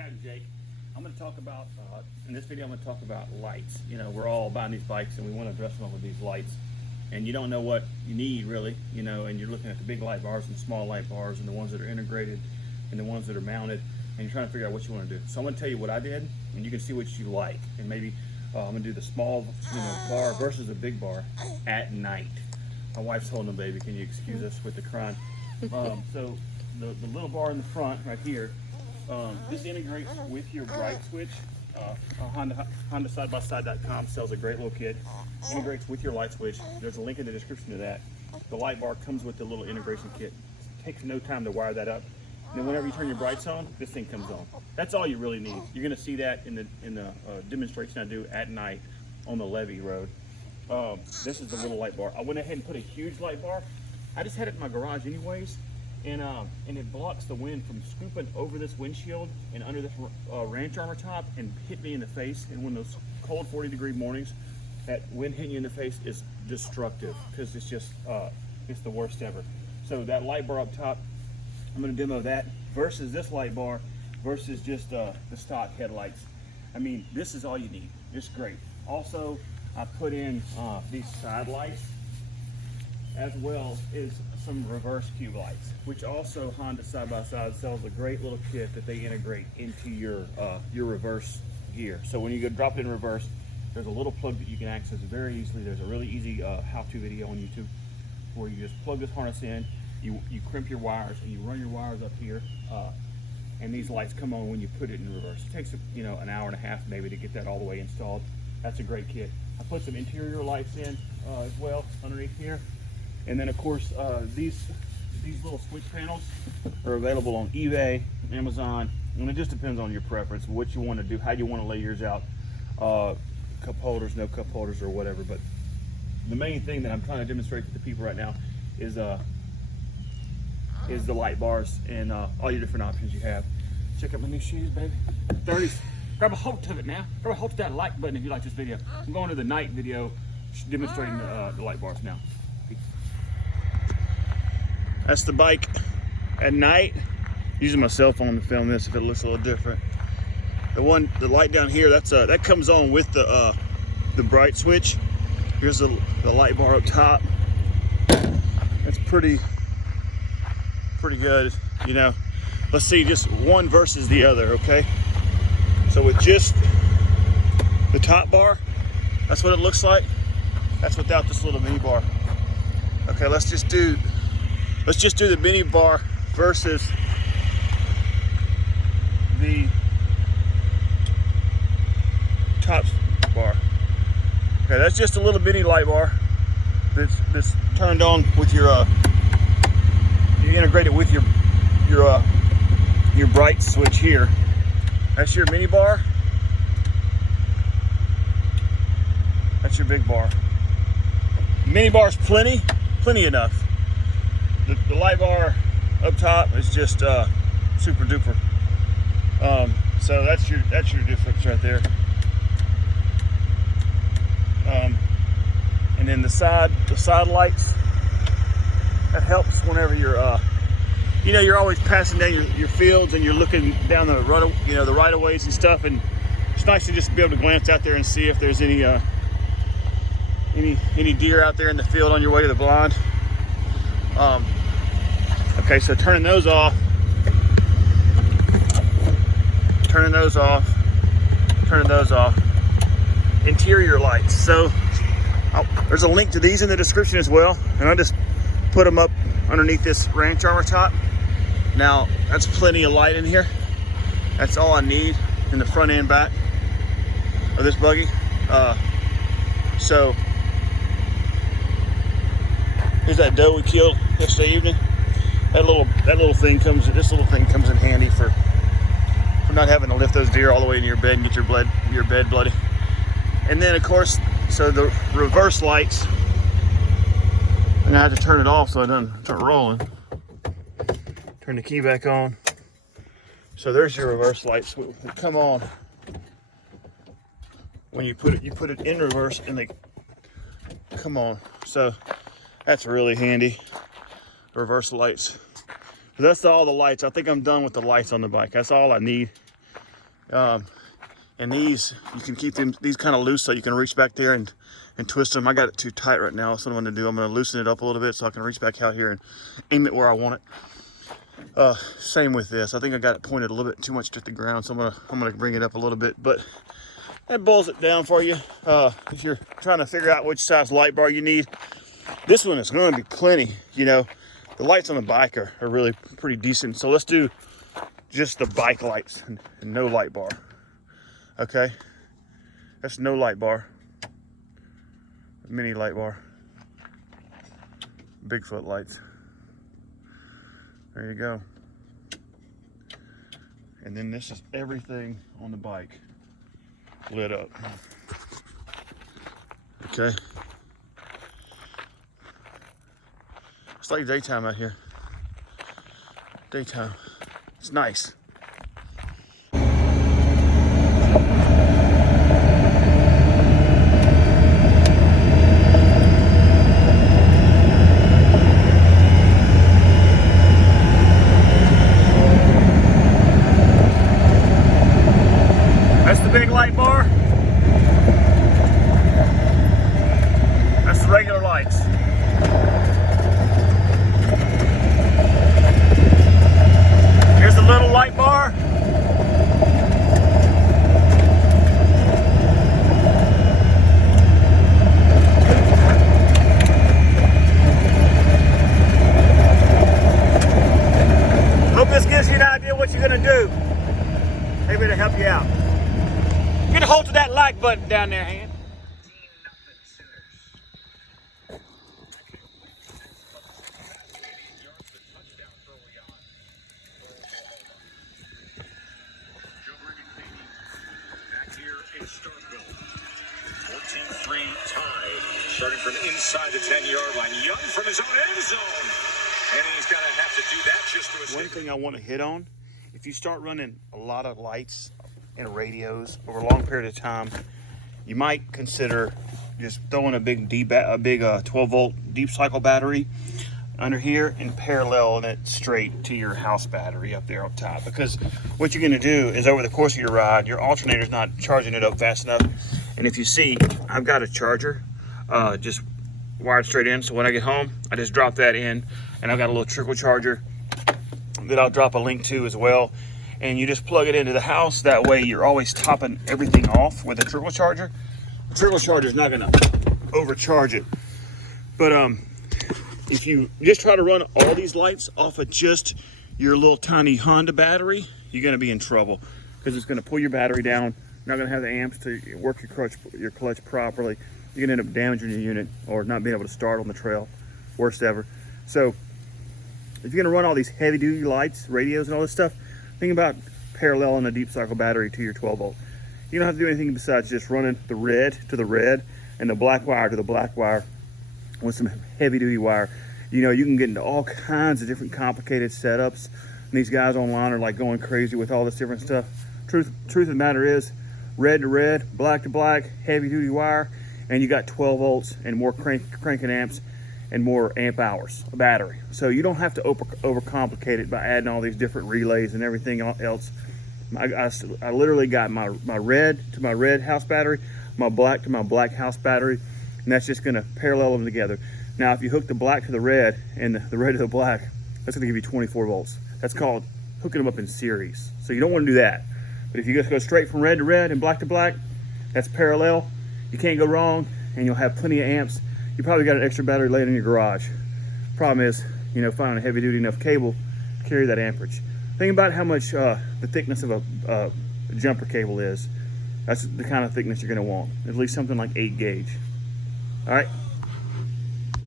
Howdy, Jake. I'm going to talk about, in this video, I'm going to talk about lights. You know, we're all buying these bikes and we want to dress them up with these lights. And you don't know what you need really, you know, and you're looking at the big light bars and small light bars and the ones that are integrated and the ones that are mounted, and you're trying to figure out what you want to do. So I'm going to tell you what I did, and you can see what you like. And maybe I'm going to do the small, bar versus a big bar at night. My wife's holding the baby. Can you excuse us with the crying? So the little bar in the front right here, this integrates with your bright switch. Honda sidebyside.com sells a great little kit. Integrates with your light switch. There's a link in the description to that. The light bar comes with the little integration kit. It takes no time to wire that up. And then whenever you turn your brights on, this thing comes on. That's all you really need. You're going to see that in the demonstration I do at night on the Levee Road. This is the little light bar. I went ahead and put a huge light bar. I just had it in my garage anyways, and it blocks the wind from scooping over this windshield and under this ranch armor top and hit me in the face. And when those cold 40-degree mornings, that wind hitting you in the face is destructive because it's just it's the worst ever. So that light bar up top, I'm going to demo that versus this light bar versus just the stock headlights. I mean, this is all you need. It's great. Also, I put in these side lights as well as some reverse cube lights, which also Honda side-by-side sells a great little kit that they integrate into your reverse gear. So when you go drop it in reverse, there's a little plug that you can access very easily. There's a really easy how-to video on YouTube where you just plug this harness in, you crimp your wires, and you run your wires up here, and these lights come on when you put it in reverse. It takes an hour and a half maybe to get that all the way installed. That's a great kit. I put some interior lights in as well underneath here. And then of course these little switch panels are available on eBay, Amazon, and it just depends on your preference, what you want to do, how you want to lay yours out. Cup holders, no cup holders, or whatever. But the main thing that I'm trying to demonstrate to the people right now is the light bars and all your different options you have. Check out my new shoes, baby. 30s. Grab a hold of it now. Grab a hold of that like button if you like this video. I'm going to the night video demonstrating the light bars now. That's the bike at night. Using my cell phone to film this if it looks a little different. The light down here, that comes on with the bright switch. Here's the light bar up top. That's pretty good, you know. Let's see just one versus the other, okay? So with just the top bar, that's what it looks like. That's without this little mini bar. Okay, let's just do the mini bar versus the top bar. Okay, that's just a little bitty light bar that's turned on with your you integrate it with your bright switch here. That's your mini bar. That's your big bar. Mini bar's plenty enough. The light bar up top is just super duper. So that's your difference right there. And then the side lights, that helps whenever you're always passing down your fields and you're looking down the right of ways and stuff, and it's nice to just be able to glance out there and see if there's any deer out there in the field on your way to the blind. Okay, so turning those off, turning those off. Interior lights. So there's a link to these in the description as well, and I just put them up underneath this ranch armor top. Now that's plenty of light in here. That's all I need in the front and back of this buggy. So here's that doe we killed yesterday evening. This little thing comes in handy for not having to lift those deer all the way into your bed and get your bed bloody. And then of course, so the reverse lights, and I have to turn it off so it doesn't start rolling. Turn the key back on. So there's your reverse lights. They come on when you put it in reverse, and they come on. So that's really handy. Reverse lights. That's all the lights. I think I'm done with the lights on the bike. That's all I need. And these, you can keep them, these kind of loose so you can reach back there and twist them. I got it too tight right now, so what I'm gonna do, I'm gonna loosen it up a little bit so I can reach back out here and aim it where I want it. Same with this. I think I got it pointed a little bit too much to the ground, so I'm gonna bring it up a little bit, but that boils it down for you. If you're trying to figure out which size light bar you need, this one is gonna be plenty. You know, the lights on the bike are really pretty decent. So let's do just the bike lights and no light bar. Okay, that's no light bar, mini light bar, Bigfoot lights. There you go. And then this is everything on the bike lit up. Okay, it's like daytime out here. Daytime, it's nice. That's the big light bar. That's the regular lights. Here's the little light bar. Hope this gives you an idea what you're gonna do. Maybe to help you out. Get a hold of that like button down there, hand. Starkville. 14-3 tie. Starting from inside the 10-yard line. Young from his own end zone. And he's going to have to do that just to escape. One thing I want to hit on, if you start running a lot of lights and radios over a long period of time, you might consider just throwing a big 12-volt deep cycle battery under here and paralleling it straight to your house battery up there up top. Because what you're going to do is over the course of your ride, your alternator's not charging it up fast enough. And if you see, I've got a charger just wired straight in. So when I get home, I just drop that in, and I've got a little trickle charger that I'll drop a link to as well. And you just plug it into the house. That way you're always topping everything off with a trickle charger. The trickle charger is not going to overcharge it. But if you just try to run all these lights off of just your little tiny Honda battery, you're going to be in trouble, because it's going to pull your battery down. You're not going to have the amps to work your clutch properly. You're going to end up damaging your unit or not being able to start on the trail. Worst ever. So if you're going to run all these heavy duty lights, radios and all this stuff, think about paralleling a deep cycle battery to your 12-volt. You don't have to do anything besides just running the red to the red and the black wire to the black wire with some heavy duty wire. You know, you can get into all kinds of different complicated setups, and these guys online are like going crazy with all this different stuff. Truth of the matter is, red to red, black to black, heavy duty wire, and you got 12 volts and more cranking amps and more amp hours of battery. So you don't have to overcomplicate it by adding all these different relays and everything else. I literally got my red to my red house battery, my black to my black house battery, and that's just gonna parallel them together. Now, if you hook the black to the red and the red to the black, that's gonna give you 24 volts. That's called hooking them up in series. So you don't wanna do that. But if you just go straight from red to red and black to black, that's parallel. You can't go wrong, and you'll have plenty of amps. You probably got an extra battery laying in your garage. Problem is, you know, finding a heavy duty enough cable to carry that amperage. Think about how much the thickness of a jumper cable is. That's the kind of thickness you're gonna want. At least something like 8 gauge. All right.